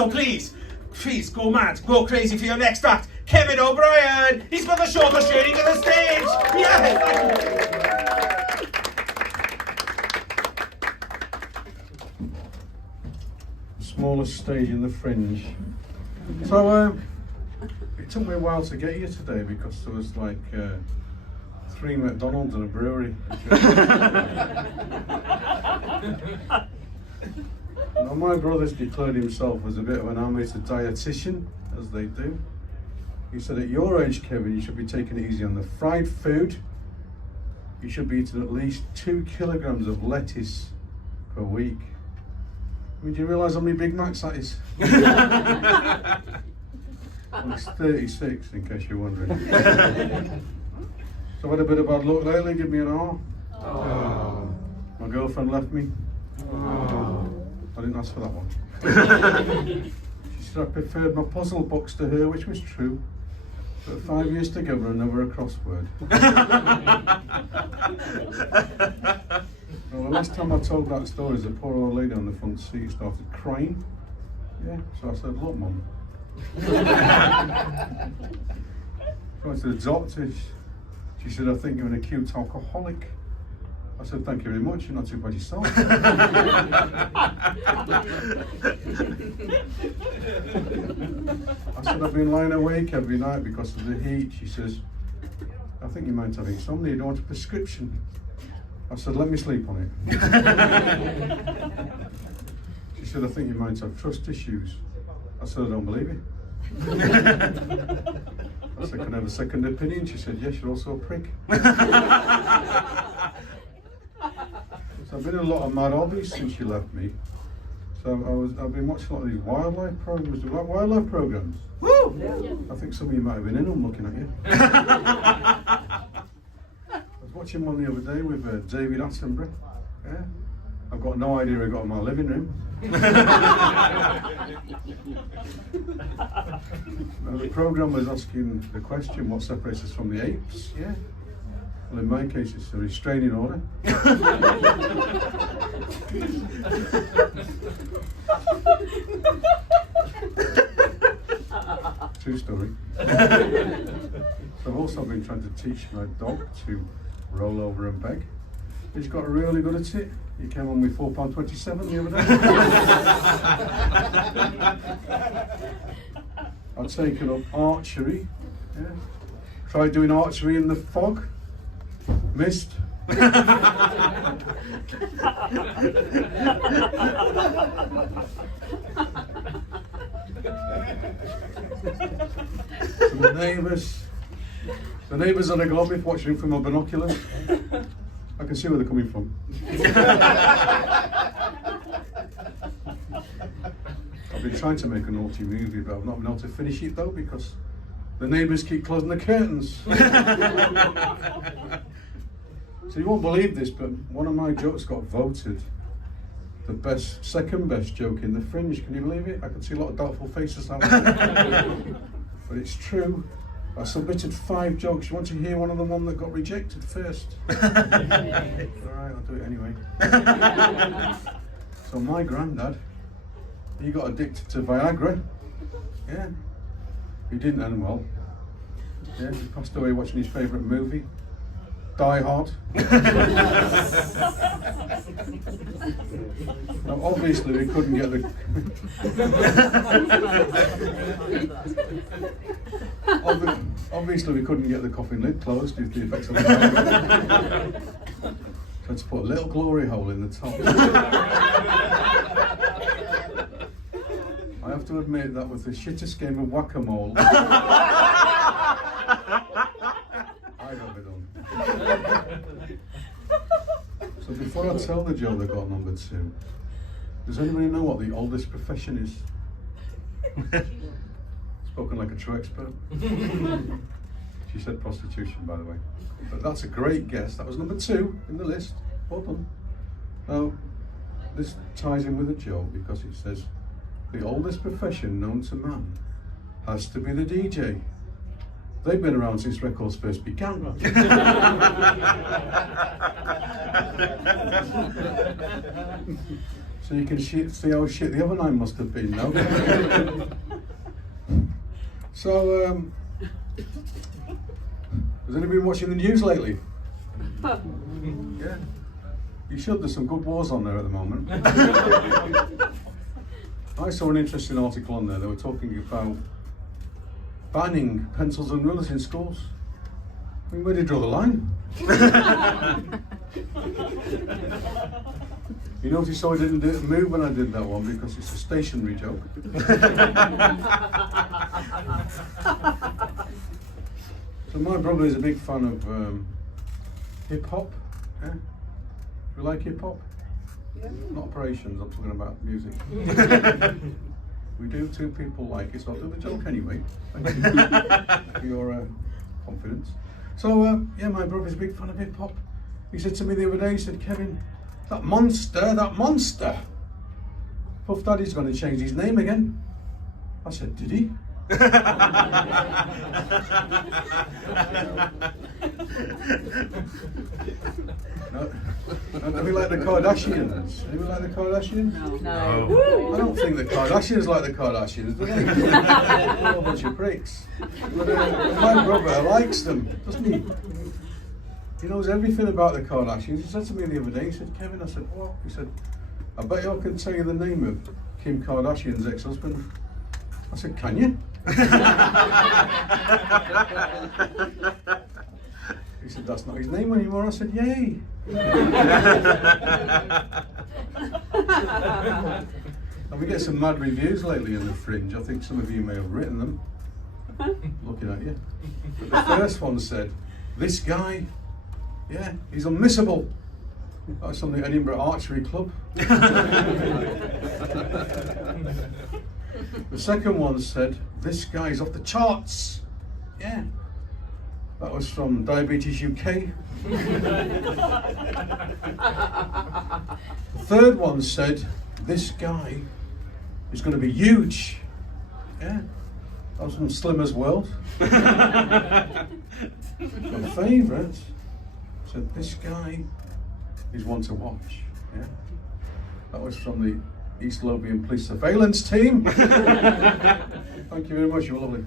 So please go mad, go crazy for your next act. Kevin O'Brien, he's got the show straight to the stage. Yeah. Smallest stage in the Fringe. So it took me a while to get here today because there was like 3 McDonald's and a brewery. Now my brother's declared himself as a bit of an amateur dietitian, as they do. He said at your age, Kevin, you should be taking it easy on the fried food. You should be eating at least 2 kilograms of lettuce per week. I mean, do you realise how many Big Macs that is? Well, it's 36, in case you're wondering. So I had a bit of bad luck lately, give me an R. Oh. My girlfriend left me. Oh. I didn't ask for that one. She said I preferred my puzzle box to her, which was true. But 5 years together and never a crossword. Well, the last time I told that story, the poor old lady on the front seat started crying. Yeah, so I said, look, Mum. So I went to the doctor. She said, I think you're an acute alcoholic. I said, thank you very much, you're not too bad yourself. I said, I've been lying awake every night because of the heat. She says, I think you might have insomnia, you don't want a prescription. I said, let me sleep on it. She said, I think you might have trust issues. I said, I don't believe it. I said, can I have a second opinion? She said, yes, you're also a prick. So I've been in a lot of mad hobbies since you left me. So I've been watching a lot of these wildlife programs. Do you like wildlife programs? Woo! Yeah. I think some of you might have been in them looking at you. I was watching one the other day with David Attenborough. Yeah. I've got no idea I got in my living room. The programme was asking the question, what separates us from the apes? Yeah. Well, in my case, it's a restraining order. True story. So I've also been trying to teach my dog to roll over and beg. He's got really good at it. He came on with £4.27 the other day. I've taken up archery. Yeah. Tried doing archery in the fog. Missed. So the neighbours on the Globith watching from my binoculars. I can see where they're coming from. I've been trying to make a naughty movie, but I've not been able to finish it though because the neighbours keep closing the curtains. So you won't believe this, but one of my jokes got voted the second best joke in the Fringe. Can you believe it? I can see a lot of doubtful faces out there. But it's true. I submitted 5 jokes. You want to hear one of the one that got rejected first? Alright, I'll do it anyway. So my granddad, he got addicted to Viagra. Yeah. He didn't end well. Yeah, he passed away watching his favourite movie, Die Hard. Now obviously we couldn't get the obviously we couldn't get the coffin lid closed due to the effects of the fire. So I had to put a little glory hole in the top. I have to admit that was the shittest game of whack-a-mole I've ever done. So before I tell the joke that got number 2, does anybody know what the oldest profession is? Spoken like a true expert. She said prostitution, by the way. But that's a great guess. That was number 2 in the list. Well done. Now, this ties in with a joke because it says, the oldest profession known to man has to be the DJ. They've been around since records first began. So you can see how shit the other 9 must have been, no? So, has anyone been watching the news lately? Yeah. You should, there's some good wars on there at the moment. I saw an interesting article on there. They were talking about banning pencils and rulers in schools. I mean, where do you draw the line? You notice how I didn't move when I did that one because it's a stationary joke. So my brother is a big fan of hip hop. Yeah? You like hip hop? Yeah. Not operations, I'm talking about music. We do, 2 people like it, so I'll do the joke anyway. Thank you for your confidence. So, yeah, my brother's a big fan of hip hop. He said to me the other day, he said, Kevin, that monster, Puff Daddy's going to change his name again. I said, did he? No. Have you like the Kardashians? Anyone like the Kardashians? No. I don't think the Kardashians like the Kardashians, do they? They're a bunch of pricks. But my brother likes them, doesn't he? He knows everything about the Kardashians. He said to me the other day, he said, Kevin, I said, what? He said, I bet you I can tell you the name of Kim Kardashian's ex-husband. I said, can you? He said, that's not his name anymore. I said, yay. And we get some mad reviews lately in the Fringe. I think some of you may have written them. Looking at you. But the first one said, this guy, yeah, he's unmissable. That's from the Edinburgh Archery Club. The second one said, this guy's off the charts. Yeah. That was from Diabetes UK. The third one said, this guy is going to be huge. Yeah. That was from Slimmer's World. My favourite said, this guy is one to watch. Yeah. That was from the East Lothian Police Surveillance Team. Thank you very much, you were lovely.